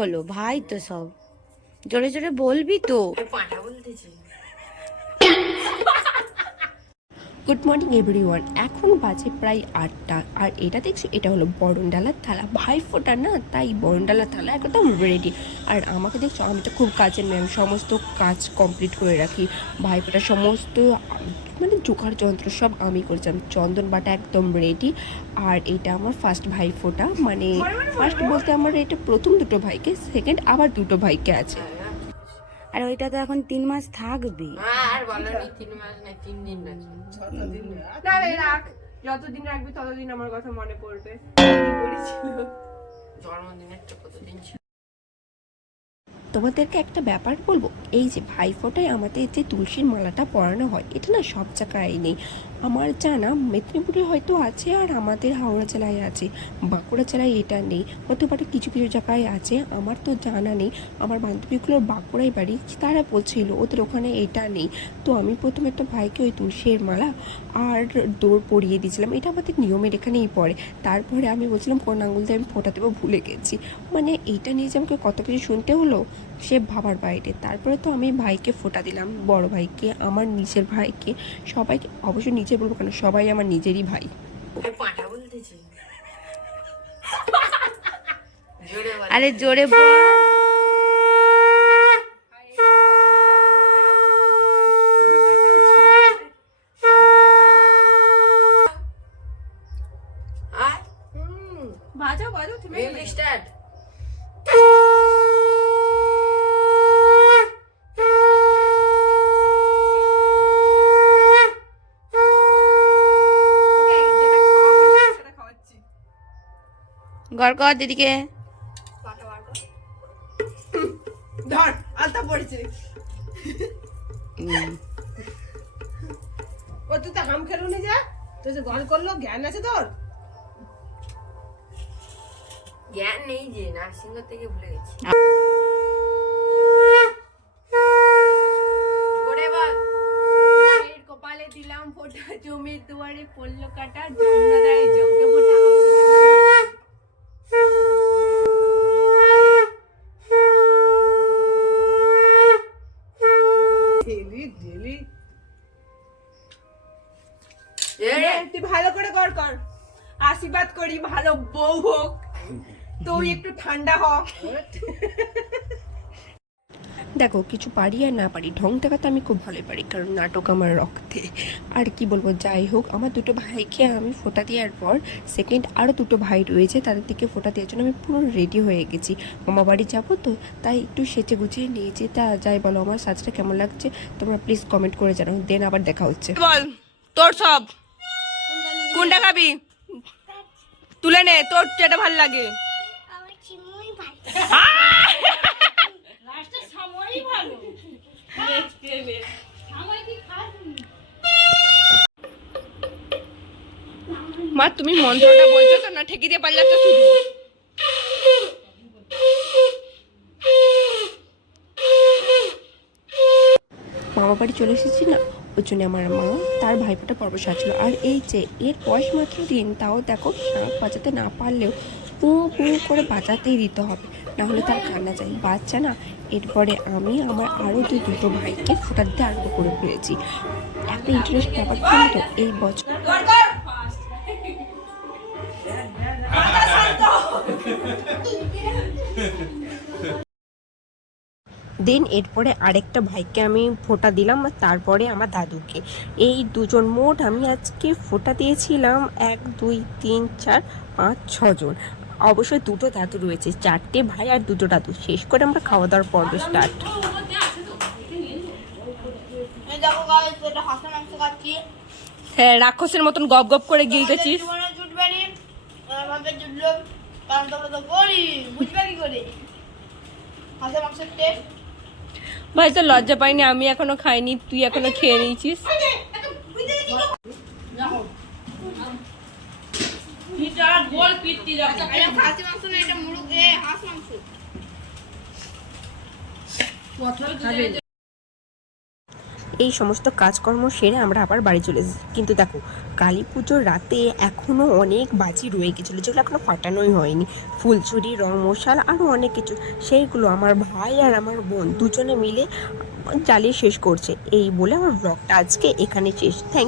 হলো? ভাই তো সব। জোরে জোরে বলবি তো। পাঠা বলতেছি। গুড মর্নিং এভরিওয়ান এখন বাজে প্রায় আটটা। আর এটা দেখছ এটা হলো বরণডালার থালা। ভাই ফোটা না তাই বরণডালার থালা একদম রেডি আর আমাকে দেখছ আমি তো খুব কাজের ম্যাম সমস্ত কাজ কমপ্লিট করে রাখি। ভাই ফোটার সমস্ত মানে জোগাড় যন্ত্র সব আমি করেছিলাম চন্দন বাটা একদম রেডি আর এটা আমার ফার্স্ট ভাই ফোটা। মানে ফার্স্ট বলতে আমার এটা প্রথম দুটো ভাইকে সেকেন্ড আবার দুটো ভাইকে আছে। আর ওইটা তো এখন তিন মাস থাকবে। আর বলো নি তিন মাস না তিন দিন বাকি না রে রাখ। যতদিন রাখবি ততদিন আমার কথা মনে পড়বে। কতদিন ছিল? তোমাদেরকে একটা ব্যাপার বলব? এই যে ভাইফোঁটায় আমাদের যে তুলসীর মালাটা পরানো হয় এটা না সব জায়গায় নেই। আমার জানা মেদিনীপুরে হয়তো আছে আর আমাদের হাওড়া জেলায় আছে। বাঁকুড়া জেলায় এটা নেই। হতে পারে কিছু কিছু জায়গায় আছে। আমার তো জানা নেই। আমার বান্ধবীগুলোর বাঁকুড়ায় বাড়ি। তারা বলছিল, ওদের ওখানে এটা নেই। তো আমি প্রথমে একটা ভাইকে ওই তুলসীর মালা আর দৌড় পরিয়ে দিয়েছিলাম। এটা আমাদের নিয়মের এখানেই পড়ে। তারপরে আমি বলছিলাম, কোন আঙুল দিয়ে আমি ফোটা দেবো? ভুলে গেছি। মানে এইটা নিয়ে যে আমাকে কত কিছু শুনতে হলো? সে ভাবার বাইরে তারপরে তো আমি ভাইকে ফোটা দিলাম বড় ভাইকে আমার নিজের ভাইকে। সবাইকে অবশ্য নিজের বলব কেন সবাই আমার নিজেরই ভাই। আরে জোরে বল। বাজাও বাজাও তুমি স্টার্ট গড় কর দিদিকে। ধর আলতা পড়েছে। ও তুই তো হাম খেলো নি যা? তুই যে গল করল জ্ঞান আছে তোর? জ্ঞান নেই যে নার্সিং থেকে ভুলে গেছি। কপালে দিলাম ফোঁটা জমির দুয়ারে পড়ল কাটা দেয় জমকে তুই ভালো করে কর কর। আশীর্বাদ করি ভালো বউ হোক। তুই একটু ঠান্ডা হ। দেখো কিছু পারি আর না পারি ঢং দেখাতে আমি খুব ভালো পারি কারণ নাটক আমার রক্তে। আর কি বলব যাই হোক আমার দুটো ভাইকে আমি ফোটা দেওয়ার পর সেকেন্ড আরও দুটো ভাই রয়েছে তাদের দিকে ফোটা দেওয়ার জন্য আমি পুরো রেডি হয়ে গেছি। মামা বাড়ি যাব তো তাই একটু সেচে গুছিয়ে নিয়েছি তা যাই বলো আমার সাজটা কেমন লাগছে তোমরা প্লিজ কমেন্ট করে জানাও দেন আবার দেখা হচ্ছে। বল তোর সব। কোনটা খাবি? তুলে নে, তোর যেটা ভালো লাগে। মা, তুমি মন্ত্রটা বলছো তো না, ঠেকি দিয়ে পারলে তো শুধু। মামা বাড়ি চলে এসেছি না? ওই জন্য আমার মা তার ভাইফোঁটা পর্ব সাজলো। আর এই যে এর বয়স মাত্র দিন তাও দেখো শাঁখ বাজাতে না পারলেও পু পু করে বাজাতেই দিতে হবে না হলে তার কান্না যায়। বাচ্চা না এরপরে আমি আমার আরও দুই দুটো ভাইকে ফোটার দিয়ে আরম্ভ করে ফেলেছি। একটা ইন্টারেস্ট ব্যাপার ছিল তো এই বছর দেন এরপরে আরেকটা ভাইকে আমি ফোঁটা দিলাম আর তারপরে আমার দাদুকে। এই দুজন মোট আমি আজকে ফোঁটা দিয়েছিলাম এক দুই তিন চার পাঁচ ছজন। অবশ্যই দুটো দাদু রয়েছে চারটে ভাই আর দুটো দাদু। শেষ করে আমরা খাওয়া দাওয়ার পর্ব স্টার্ট হ্যাঁ রাক্ষসের মতন গপ গপ করে গিলতেছিস। কারণ তোমরা তো গরি বুঝবে কি করে? হাঁসের মাংসের টেস্ট ভাই তো লজ্জা পাইনি আমি এখনও খাইনি তুই এখনও খেয়ে নিয়েছিস। এটা খাসি মাংস না এটা মুরগ এ হাঁস মাংস। এই সমস্ত কাজকর্ম সেরে আমরা আবার বাড়ি চলে এসেছি। কিন্তু দেখো, কালী পুজোর রাতে এখনও অনেক বাজি রয়ে গেছিল, যেগুলো এখনও ফাটানোই হয়নি। ফুলচুরি রং মশাল আরও অনেক কিছু। সেইগুলো আমার ভাই আর আমার বোন দুজনে মিলে জ্বালিয়ে শেষ করছে। এই বলে আমার ব্লগটা আজকে এখানে শেষ। থ্যাংক